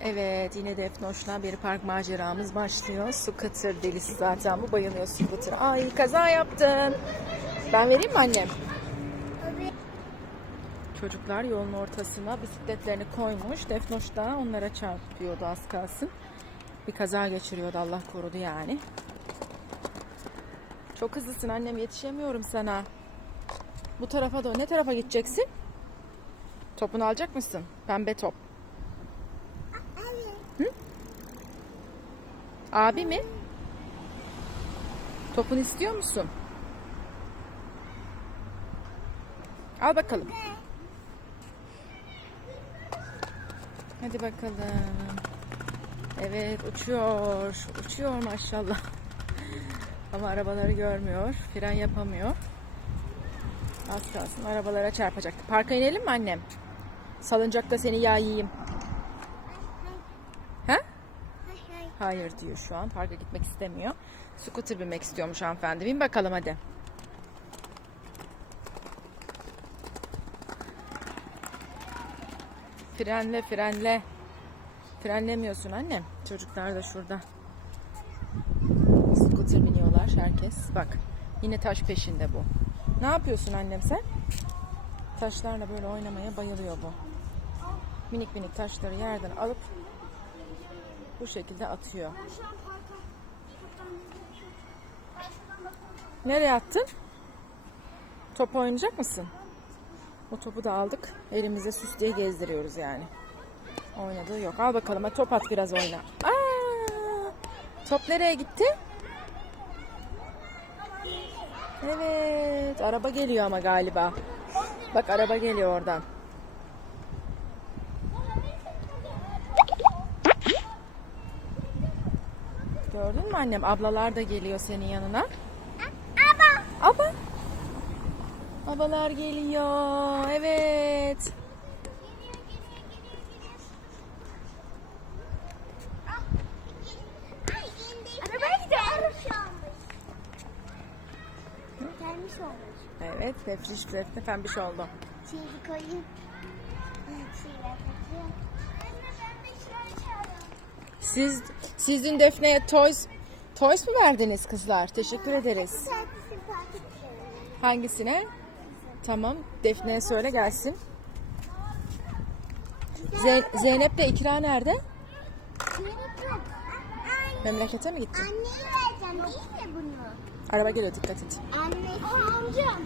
Evet yine Defnoş'la bir park maceramız başlıyor. Su kıtır delisi zaten bu bayılıyor su kıtır. Ay kaza yaptın. Ben vereyim mi annem? Çocuklar yolun ortasına bisikletlerini koymuş. Defnoş da onlara çarpıyordu az kalsın. Bir kaza geçiriyordu Allah korudu yani. Çok hızlısın annem yetişemiyorum sana. Bu tarafa da ne tarafa gideceksin? Topunu alacak mısın? Pembe top. Abi mi? Topunu istiyor musun? Al bakalım. Hadi bakalım. Evet uçuyor. Uçuyor maşallah. Ama arabaları görmüyor. Fren yapamıyor. Az kalsın arabalara çarpacaktı. Parka inelim mi annem? Salıncakta seni yağ Hayır diyor şu an. Parka gitmek istemiyor. Scooter binmek istiyormuş hanımefendi. Bin bakalım hadi. Frenle frenle. Frenlemiyorsun annem. Çocuklar da şurada. Scooter biniyorlar herkes. Bak yine taş peşinde bu. Ne yapıyorsun annem sen? Taşlarla böyle oynamaya bayılıyor bu. Minik minik taşları yerden alıp bu şekilde atıyor. Nereye attın? Top oynayacak mısın? O topu da aldık. Elimize süs diye gezdiriyoruz yani. Oynadığı yok. Al bakalım. Hadi top at biraz oyna. Aa, top nereye gitti? Evet. Araba geliyor ama galiba. Bak araba geliyor oradan. Gördün mü annem? Ablalar da geliyor senin yanına. Aba. Aba. Abalar geliyor. Evet. Arabaya gidiyor. Gelmiş olmuş. Evet. Nefriş defne pembiş oldu. Şimdi koyayım. Çalıyorum. Siz siz dün Defne'ye toys toys mu verdiniz kızlar? Teşekkür ederiz. Hangisine? Tamam. Defne'ye söyle gelsin. Ze- Zeynep de İkra nerede? Memlekete mi gitti? Anneye vereceğim değil mi bunu? Araba geliyor dikkat et. Anne. Amcam.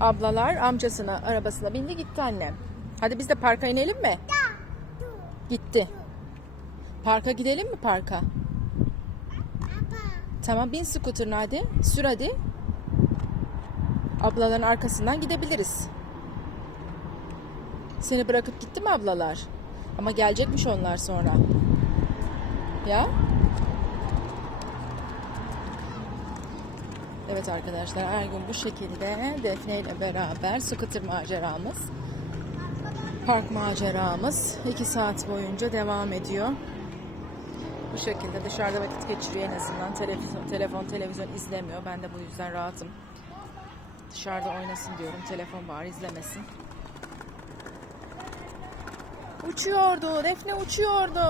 Ablalar amcasına arabasına bindi gitti annem. Hadi biz de parka inelim mi? Gitti. Parka gidelim mi parka? Tamam bin skuterına hadi. Sür hadi. Ablaların arkasından gidebiliriz. Seni bırakıp gitti mi ablalar? Ama gelecekmiş onlar sonra. Ya? Evet arkadaşlar her gün bu şekilde Defne ile beraber scooter maceramız, park maceramız 2 saat boyunca devam ediyor. Bu şekilde dışarıda vakit geçiriyor en azından. Televizyon, telefon, televizyon izlemiyor. Ben de bu yüzden rahatım. Dışarıda oynasın diyorum. Telefon var izlemesin. Uçuyordu. Defne uçuyordu.